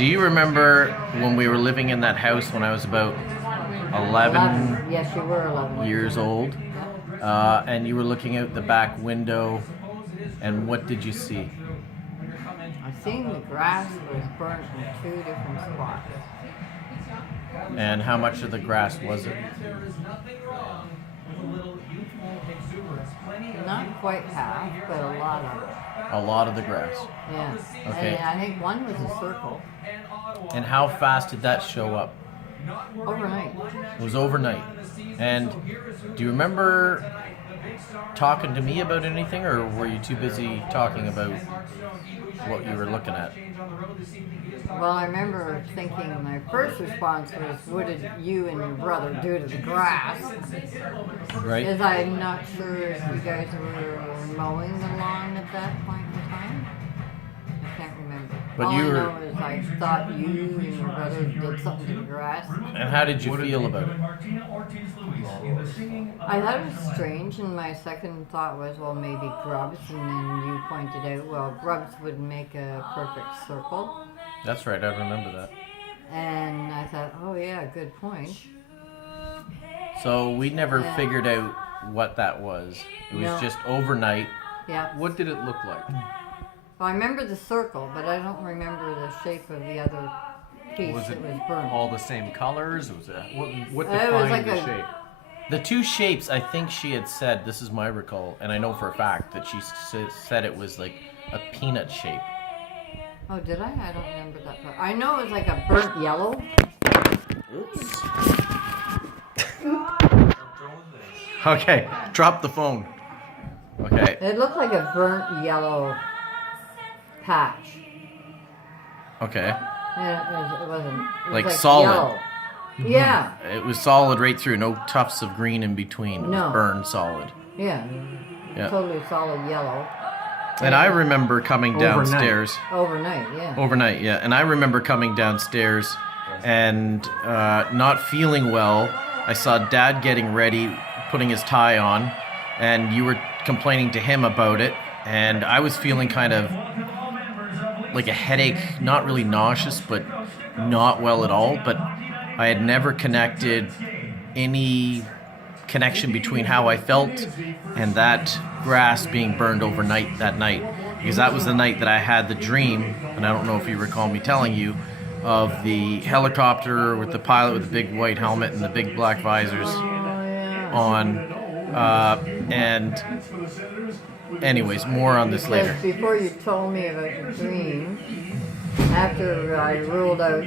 Do you remember when we were living in that house when I was about 11 Yes, you were 11. years old? And you were looking out the back window, and what did you see? I seen the grass was burnt in 2 different spots. And how much of the grass was it? Not quite half, but a lot of it. A lot of the grass. Yeah. Okay. And I think one was a circle. And how fast did that show up? Overnight. It was overnight. And do you remember talking to me about anything, or were you too busy talking about what you were looking at? Well, I remember thinking my first response was, what did you and your brother do to the grass? Right? Because I'm not sure if you guys were mowing the lawn at that point in time. I can't remember. But All you I were- know is I thought you and your brother did something to the grass. And how did you feel about it? I thought it was strange, and my second thought was, well, maybe grubs, and then you pointed out, well, grubs would make a perfect circle. That's right, I remember that. And I thought, oh yeah, good point. So we never Yeah. figured out what that was. It was No. just overnight. Yeah. What did it look like? Well, I remember the circle, but I don't remember the shape of the other piece Was that it was burned. all the same colors? Was it what It was defined like the a- shape? The two shapes, I think she had said, this is my recall, and I know for a fact that she said it was like a peanut shape. Oh, did I? I don't remember that part. I know it was like a burnt yellow. Oops. Okay, drop the phone. Okay. It looked like a burnt yellow patch. Okay. And it wasn't. It was Like solid. Yellow. Yeah. It was solid right through, no tufts of green in between. It was No. burned solid. Yeah. Yeah. Totally solid yellow. And I remember coming downstairs. Overnight, yeah. Overnight, yeah. And I remember coming downstairs and not feeling well. I saw Dad getting ready, putting his tie on, and you were complaining to him about it. And I was feeling kind of like a headache, not really nauseous, but not well at all. But I had never connected any connection between how I felt and that grass being burned overnight that night, because that was the night that I had the dream, and I don't know if you recall me telling you, of the helicopter with the pilot with the big white helmet and the big black visors on, and anyways, more on this later. Because before you told me about your dream, after I ruled out